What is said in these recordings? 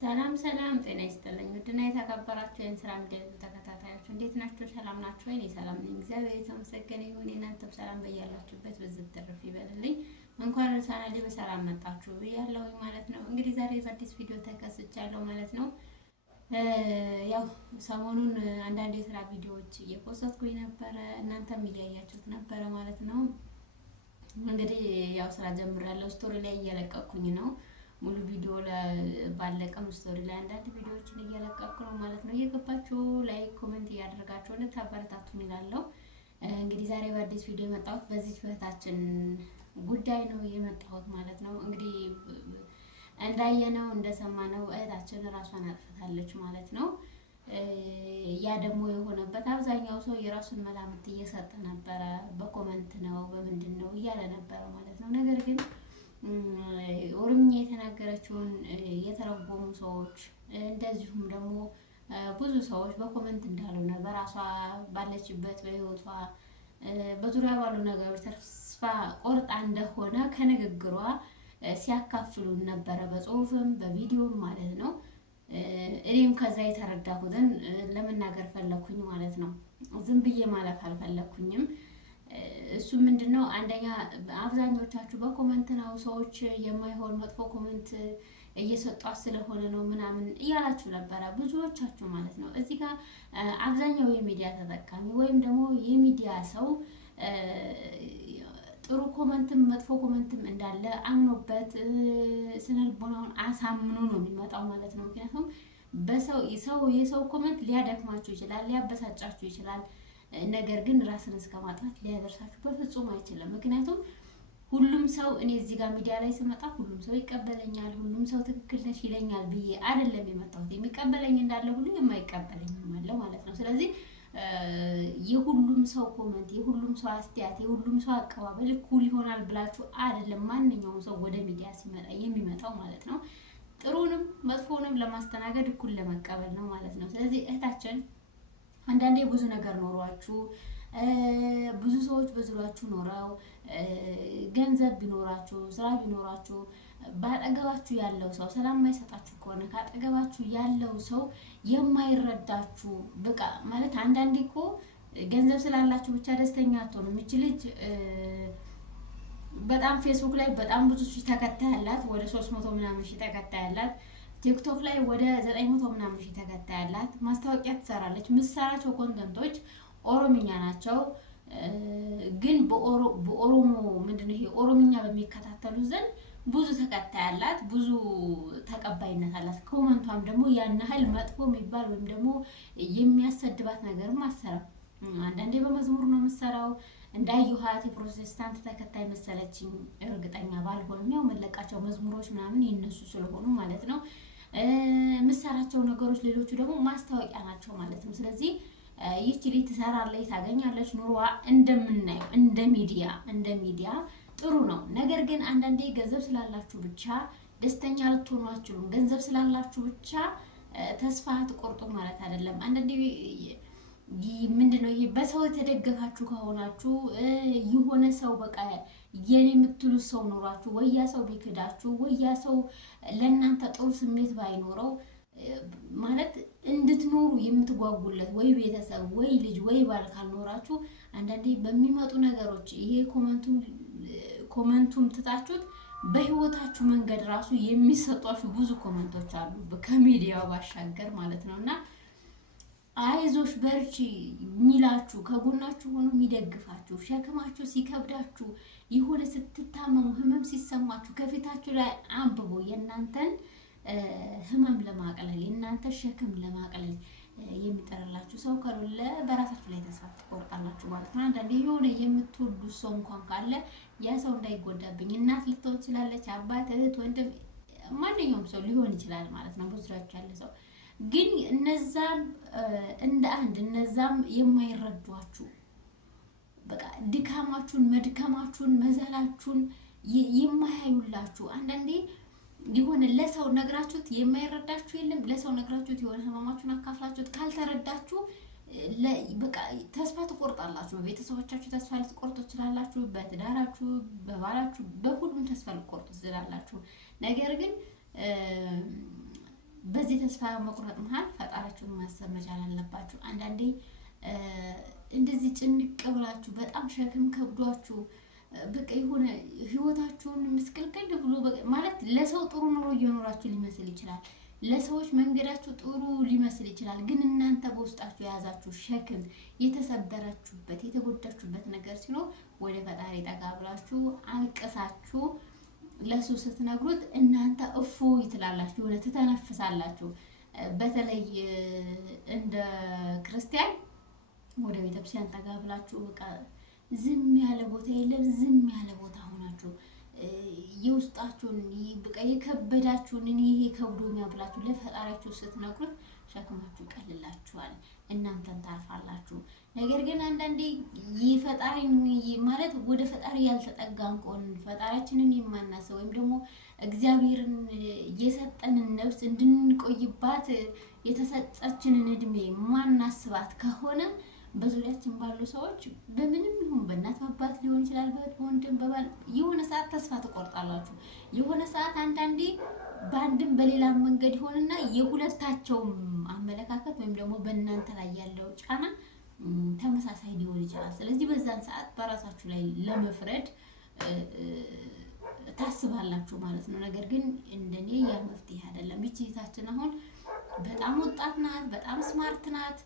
ሰላም ሰላም፣ ጤና ይስጥልኝ። ውድና የተከበራችሁ የእንስራ ሚዲያ ተከታታዮች እንዴት ናችሁ? ሰላም ናችሁ? እኔ ሰላም ነኝ፣ እግዚአብሔር የተመሰገነ ይሁን። እናንተም ሰላም በያላችሁበት በዝት ትርፍ ይበልልኝ። እንኳን ቻናሌ በሰላም መጣችሁ ብያለሁኝ ማለት ነው። እንግዲህ ዛሬ በአዲስ ቪዲዮ ተከስቻለሁ ማለት ነው። ያው ሰሞኑን አንዳንድ የስራ ቪዲዮዎች እየፖስትኩኝ ነበረ፣ እናንተም እያያችሁት ነበረ ማለት ነው። እንግዲህ ያው ስራ ጀምሬያለሁ፣ ስቶሪ ላይ እየለቀኩኝ ነው። ሙሉ ቪዲዮ ባለቀም ስቶሪ ላይ አንዳንድ ቪዲዮዎችን እየለቀኩ ነው ማለት ነው። እየገባችሁ ላይክ ኮሜንት እያደረጋችሁ እንድታበረታቱኝ እላለሁ። እንግዲህ ዛሬ በአዲስ ቪዲዮ የመጣሁት በዚህ እህታችን ጉዳይ ነው የመጣሁት ማለት ነው። እንግዲህ እንዳየነው እንደሰማነው እህታችን ራሷን አጥፍታለች ማለት ነው። ያ ደግሞ የሆነበት አብዛኛው ሰው የራሱን መላምት እየሰጠ ነበረ። በኮመንት ነው በምንድን ነው እያለ ነበረ ማለት ነው። ነገር ግን ኦሮምኛ የተናገረችውን የተረጎሙ ሰዎች እንደዚሁም ደግሞ ብዙ ሰዎች በኮመንት እንዳልሆነ በራሷ ባለችበት በህይወቷ በዙሪያ ባሉ ነገሮች ተስፋ ቆርጣ እንደሆነ ከንግግሯ ሲያካፍሉን ነበረ፣ በጽሁፍም በቪዲዮም ማለት ነው። እኔም ከዛ የተረዳሁትን ለመናገር ፈለኩኝ ማለት ነው። ዝም ብዬ ማለፍ አልፈለኩኝም። እሱ ምንድነው? አንደኛ አብዛኞቻችሁ በኮመንት ነው ሰዎች የማይሆን መጥፎ ኮመንት እየሰጧት ስለሆነ ነው ምናምን እያላችሁ ነበረ ብዙዎቻችሁ ማለት ነው። እዚህ ጋር አብዛኛው የሚዲያ ተጠቃሚ ወይም ደግሞ የሚዲያ ሰው ጥሩ ኮመንትም መጥፎ ኮመንትም እንዳለ አምኖበት ስነልቦናውን አሳምኖ ነው የሚመጣው ማለት ነው። ምክንያቱም የሰው ኮመንት ሊያደክማችሁ ይችላል፣ ሊያበሳጫችሁ ይችላል። ነገር ግን ራስን እስከ ማጥፋት ሊያደርሳችሁ በፍጹም አይችልም። ምክንያቱም ሁሉም ሰው እኔ እዚህ ጋር ሚዲያ ላይ ስመጣ ሁሉም ሰው ይቀበለኛል፣ ሁሉም ሰው ትክክል ነሽ ይለኛል ብዬ አይደለም የመጣሁት። የሚቀበለኝ እንዳለ ሁሉ የማይቀበለኝም አለ ማለት ነው። ስለዚህ የሁሉም ሰው ኮመንት፣ የሁሉም ሰው አስተያየት፣ የሁሉም ሰው አቀባበል እኩል ይሆናል ብላችሁ አይደለም ማንኛውም ሰው ወደ ሚዲያ ሲመጣ የሚመጣው ማለት ነው። ጥሩንም መጥፎንም ለማስተናገድ እኩል ለመቀበል ነው ማለት ነው። ስለዚህ እህታችን አንዳንዴ ብዙ ነገር ኖሯችሁ ብዙ ሰዎች በዙሪያችሁ ኖረው ገንዘብ ቢኖራችሁ ስራ ቢኖራችሁ ባጠገባችሁ ያለው ሰው ሰላም የማይሰጣችሁ ከሆነ ካጠገባችሁ ያለው ሰው የማይረዳችሁ በቃ ማለት አንዳንዴ እኮ ገንዘብ ስላላችሁ ብቻ ደስተኛ አትሆኑ። እቺ ልጅ በጣም ፌስቡክ ላይ በጣም ብዙ ሺህ ተከታይ ያላት ወደ 300 ምናምን ሺህ ተከታይ ያላት፣ ቲክቶክ ላይ ወደ 900 ምናምን ሺህ ተከታይ ያላት፣ ማስታወቂያ ትሰራለች። ምሳሌያቸው ኮንተንቶች ኦሮምኛ ናቸው። ግን በኦሮሞ ምንድነው ይሄ ኦሮምኛ በሚከታተሉ ዘንድ ብዙ ተከታይ ያላት፣ ብዙ ተቀባይነት አላት። ኮመንቷም ደግሞ ያን ያህል መጥፎ የሚባል ወይም ደግሞ የሚያሰድባት ነገርም አሰራም። አንዳንዴ በመዝሙር ነው የምትሰራው። እንዳየኋት የፕሮቴስታንት ተከታይ መሰለችኝ፣ እርግጠኛ ባልሆንም ያው መለቃቸው መዝሙሮች ምናምን የነሱ ስለሆኑ ማለት ነው። ምሰራቸው ነገሮች ሌሎቹ ደግሞ ማስታወቂያ ናቸው ማለት ነው። ስለዚህ ይህች ልጅ ትሰራለች፣ ታገኛለች። ኑሮዋ እንደምናየው እንደ ሚዲያ ጥሩ ነው። ነገር ግን አንዳንዴ ገንዘብ ስላላችሁ ብቻ ደስተኛ ልትሆኑ አትችሉም። ገንዘብ ስላላችሁ ብቻ ተስፋ ትቆርጡ ማለት አይደለም። አንዳንዴ ምንድነው ይሄ በሰው የተደገፋችሁ ከሆናችሁ የሆነ ሰው በቃ የኔ የምትሉት ሰው ኖራችሁ ወያ ሰው ቢክዳችሁ ወያ ሰው ለእናንተ ጥሩ ስሜት ባይኖረው ማለት እንድትኖሩ የምትጓጉለት ወይ ቤተሰብ ወይ ልጅ ወይ ባል ካልኖራችሁ አንዳንዴ በሚመጡ ነገሮች ይሄ ኮመንቱም ትታችሁት በህይወታችሁ መንገድ ራሱ የሚሰጧችሁ ብዙ ኮመንቶች አሉ ከሚዲያው ባሻገር ማለት ነውና አይዞሽ በርቺ ሚላችሁ ከጎናችሁ ሆኖ የሚደግፋችሁ ሸክማችሁ ሲከብዳችሁ የሆነ ስትታመሙ ህመም ሲሰማችሁ ከፊታችሁ ላይ አንብቦ የእናንተን ህመም ለማቅለል የእናንተ ሸክም ለማቅለል የሚጠራላችሁ ሰው ከሌለ በራሳችሁ ላይ ተስፋ ትቆርጣላችሁ ማለት ነው። አንዳንዴ የሆነ የምትወዱት ሰው እንኳን ካለ ያ ሰው እንዳይጎዳብኝ እናት ልትሆን ትችላለች፣ አባት፣ እህት፣ ወንድም ማንኛውም ሰው ሊሆን ይችላል ማለት ነው። በዙሪያችሁ ያለ ሰው ግን እነዛም እንደ አንድ እነዛም የማይረዷችሁ በቃ ድካማችሁን መድከማችሁን መዛላችሁን የማያዩላችሁ አንዳንዴ የሆነ ለሰው ነግራችሁት የማይረዳችሁ የለም። ለሰው ነግራችሁት የሆነ ህመማችሁን አካፍላችሁት ካልተረዳችሁ በቃ ተስፋ ትቆርጣላችሁ። በቤተሰቦቻችሁ ተስፋ ልትቆርጡ ትችላላችሁ። በትዳራችሁ፣ በባላችሁ፣ በሁሉም ተስፋ ልትቆርጡ ትችላላችሁ። ነገር ግን በዚህ ተስፋ መቁረጥ መሀል ፈጣሪያችሁን ማሰብ መቻል አለባችሁ። አንዳንዴ እንደዚህ ጭንቅ ብላችሁ በጣም ሸክም ከብዷችሁ በቃ የሆነ ህይወታችሁን ምስቅልቅል ብሎ ማለት ለሰው ጥሩ ኑሮ እየኖራችሁ ሊመስል ይችላል። ለሰዎች መንገዳችሁ ጥሩ ሊመስል ይችላል። ግን እናንተ በውስጣችሁ የያዛችሁ ሸክም፣ የተሰበራችሁበት፣ የተጎዳችሁበት ነገር ሲኖር ወደ ፈጣሪ ጠጋ ብላችሁ አልቅሳችሁ ለሱ ስትነግሩት እናንተ እፎይ ትላላችሁ፣ የሆነ ትተነፍሳላችሁ። በተለይ እንደ ክርስቲያን ወደ ቤተክርስቲያን ጠጋ ብላችሁ በቃ ዝም ያለ ቦታ የለም፣ ዝም ያለ ቦታ ሆናችሁ የውስጣችሁን በቃ የከበዳችሁን ይሄ ከብዶኛል ብላችሁ ለፈጣሪያችሁ ስትነግሩት ሸክማችሁ ይቀልላችኋል፣ እናንተን ታርፋላችሁ። ነገር ግን አንዳንዴ የፈጣሪ ማለት ወደ ፈጣሪ ያልተጠጋን ከሆነ ፈጣሪያችንን የማናስብ ወይም ደግሞ እግዚአብሔርን የሰጠንን ነፍስ እንድንቆይባት የተሰጠችንን እድሜ ማናስባት ከሆነ በዙሪያችን ባሉ ሰዎች በምንም ይሁን በእናት አባት ሊሆን ይችላል፣ በእህት በወንድም በባል የሆነ ሰዓት ተስፋ ትቆርጣላችሁ። የሆነ ሰዓት አንዳንዴ በአንድም በሌላም መንገድ ይሆንና የሁለታቸውም አመለካከት ወይም ደግሞ በእናንተ ላይ ያለው ጫና ተመሳሳይ ሊሆን ይችላል። ስለዚህ በዛን ሰዓት በራሳችሁ ላይ ለመፍረድ ታስባላችሁ ማለት ነው። ነገር ግን እንደኔ ያ መፍትሄ አይደለም። ይህች እህታችን አሁን በጣም ወጣት ናት፣ በጣም ስማርት ናት።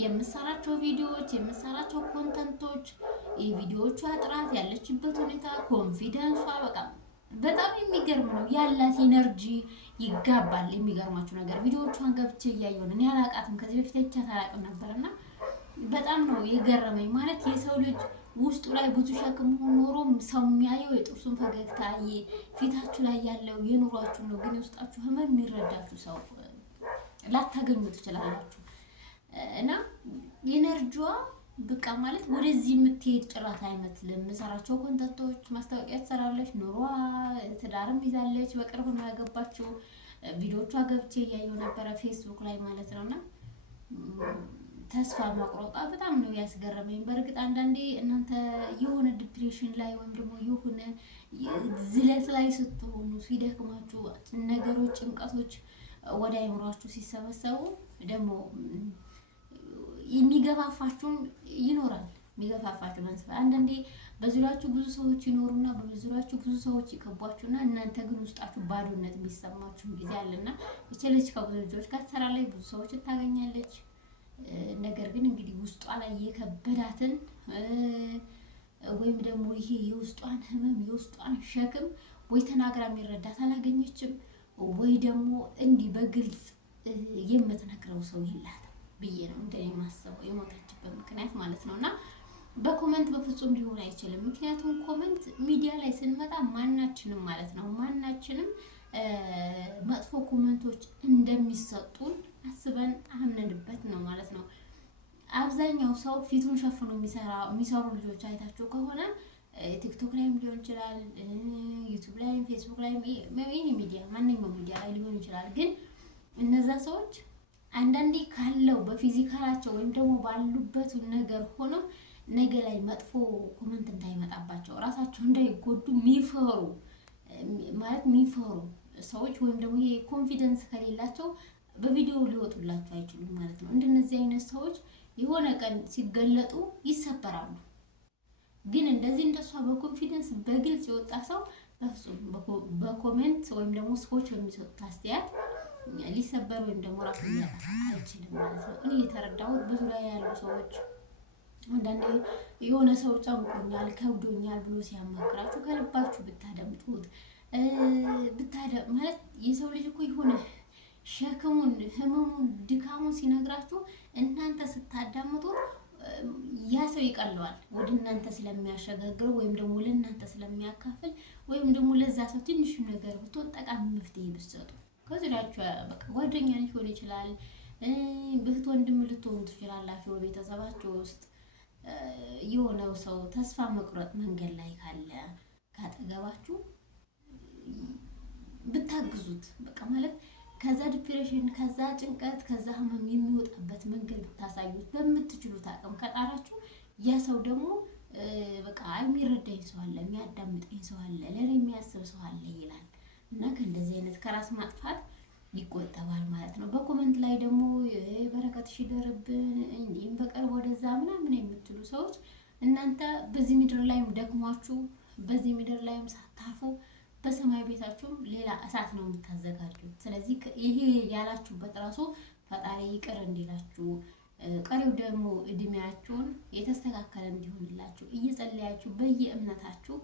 የምሰራቸው ቪዲዮዎች የምሰራቸው ኮንተንቶች የቪዲዮዎቿ ጥራት ያለችበት ሁኔታ ኮንፊደንሷ በጣም የሚገርም ነው። ያላት ኢነርጂ ይጋባል። የሚገርማችሁ ነገር ቪዲዮዎቿን ገብቼ እያየሁ ነው። እኔ አላውቃትም፣ ከዚህ በፊት አይቻት አላውቅም ነበርና በጣም ነው የገረመኝ። ማለት የሰው ልጅ ውስጡ ላይ ብዙ ሸክም ኖሮ ሰው የሚያየው የጥርሱን ፈገግታ ፊታችሁ ላይ ያለው የኑሯችሁ ነው። ግን የውስጣችሁ ህመም የሚረዳችሁ ሰው ላታገኙ ትችላላችሁ። እና ኢነርጂዋ በቃ ማለት ወደዚህ የምትሄድ ጭራት አይመስልም። የምሰራቸው ኮንተንቶች ማስታወቂያ ትሰራለች፣ ኑሯ ትዳርም ይዛለች። በቅርብ ነው ያገባችው። ቪዲዮቿ ገብቼ እያየሁ ነበረ ፌስቡክ ላይ ማለት ነውና ተስፋ መቁረጧ በጣም ነው ያስገረመኝ። በእርግጥ አንዳንዴ እናንተ የሆነ ዲፕሬሽን ላይ ወይም ደግሞ የሆነ ዝለት ላይ ስትሆኑ ሲደክማችሁ ነገሮች፣ ጭንቀቶች ወደ አይምሯችሁ ሲሰበሰቡ ደግሞ የሚገፋፋችሁም ይኖራል። የሚገፋፋችሁ መንስፋ አንዳንዴ በዙሪያችሁ ብዙ ሰዎች ይኖሩና በዙሪያችሁ ብዙ ሰዎች ይከቧችሁና እናንተ ግን ውስጣችሁ ባዶነት የሚሰማችሁ ጊዜ አለና እቺ ልጅ ከብዙ ልጆች ጋር ትሰራለች፣ ብዙ ሰዎች ታገኛለች። ነገር ግን እንግዲህ ውስጧ ላይ የከበዳትን ወይም ደግሞ ይሄ የውስጧን ህመም የውስጧን ሸክም ወይ ተናግራ የሚረዳት አላገኘችም፣ ወይ ደግሞ እንዲህ በግልጽ የምትነግረው ሰው የላትም ብዬ ነው እንደኔ ማሰበው፣ የሞተችበት ምክንያት ማለት ነውና በኮመንት በፍጹም ሊሆን አይችልም። ምክንያቱም ኮመንት ሚዲያ ላይ ስንመጣ ማናችንም ማለት ነው ማናችንም መጥፎ ኮመንቶች እንደሚሰጡን አስበን አምነንበት ነው ማለት ነው። አብዛኛው ሰው ፊቱን ሸፍኖ የሚሰሩ ልጆች አይታችሁ ከሆነ ቲክቶክ ላይም ሊሆን ይችላል፣ ዩቲዩብ ላይም፣ ፌስቡክ ላይም ሚዲያ ማንኛውም ሚዲያ ላይ ሊሆን ይችላል። ግን እነዛ ሰዎች አንዳንዴ ካለው በፊዚካላቸው ወይም ደግሞ ባሉበት ነገር ሆኖ ነገ ላይ መጥፎ ኮመንት እንዳይመጣባቸው ራሳቸው እንዳይጎዱ የሚፈሩ ሰዎች ወይም ደግሞ ይሄ ኮንፊደንስ ከሌላቸው በቪዲዮ ሊወጡላቸው አይችሉም ማለት ነው። እንደነዚህ አይነት ሰዎች የሆነ ቀን ሲገለጡ ይሰበራሉ። ግን እንደዚህ እንደሷ በኮንፊደንስ በግልጽ የወጣ ሰው በፍጹም በኮሜንት ወይም ደግሞ ሰዎች በሚሰጡት አስተያየት ሊሰበር ወይም ደግሞ ራሱ ሊያጠፋ አይችልም ማለት ነው። እኔ የተረዳሁት ብዙ ላይ ያሉ ሰዎች አንዳንዴ የሆነ ሰው ጨንቆኛል ከብዶኛል ብሎ ሲያማክራችሁ ከልባችሁ ብታደምጡት ማለት የሰው ልጅ እኮ የሆነ ሸክሙን፣ ህመሙን፣ ድካሙን ሲነግራችሁ እናንተ ስታዳምጡት ያ ሰው ይቀለዋል ወደ እናንተ ስለሚያሸጋግረው ወይም ደግሞ ለእናንተ ስለሚያካፍል ወይም ደግሞ ለዛ ሰው ትንሽ ነገር ብትሆን ጠቃሚ መፍትሄ ብትሰጡ ከዚያችሁ በቃ ጓደኛ ሊሆን ይችላል፣ እህት ወንድም ልትሆኑ ትችላላችሁ። በቤተሰባችሁ ውስጥ የሆነው ሰው ተስፋ መቁረጥ መንገድ ላይ ካለ ካጠገባችሁ ብታግዙት በቃ ማለት ከዛ ዲፕሬሽን ከዛ ጭንቀት ከዛ ህመም የሚወጣበት መንገድ ብታሳዩት በምትችሉት አቅም ከጣራችሁ ያ ሰው ደግሞ በቃ የሚረዳኝ ሰው አለ፣ የሚያዳምጠኝ ሰው አለ፣ ለኔ የሚያስብ ሰው አለ ይላል እና ከእንደዚህ አይነት ከራስ ማጥፋት ይቆጠባል ማለት ነው። በኮመንት ላይ ደግሞ በረከትሽ ይደርብን እንዲህም በቅርብ ወደዛ ምናምን የምትሉ ሰዎች እናንተ በዚህ ምድር ላይም ደክሟችሁ በዚህ ምድር ላይም ሳታርፉ በሰማይ ቤታችሁም ሌላ እሳት ነው የምታዘጋጁት። ስለዚህ ይሄ ያላችሁበት ራሱ ፈጣሪ ይቅር እንዲላችሁ ቀሪው ደግሞ እድሜያችሁን የተስተካከለ እንዲሆንላችሁ እየጸለያችሁ በየእምነታችሁ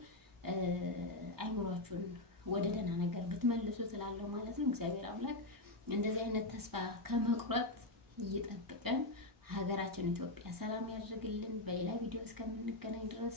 አይምሯችሁን ወደ ደህና ነገር ብትመልሱ ትላለሁ ማለት ነው። እግዚአብሔር አምላክ እንደዚህ አይነት ተስፋ ከመቁረጥ ይጠብቀን። ሀገራችን ኢትዮጵያ ሰላም ያድርግልን። በሌላ ቪዲዮ እስከምንገናኝ ድረስ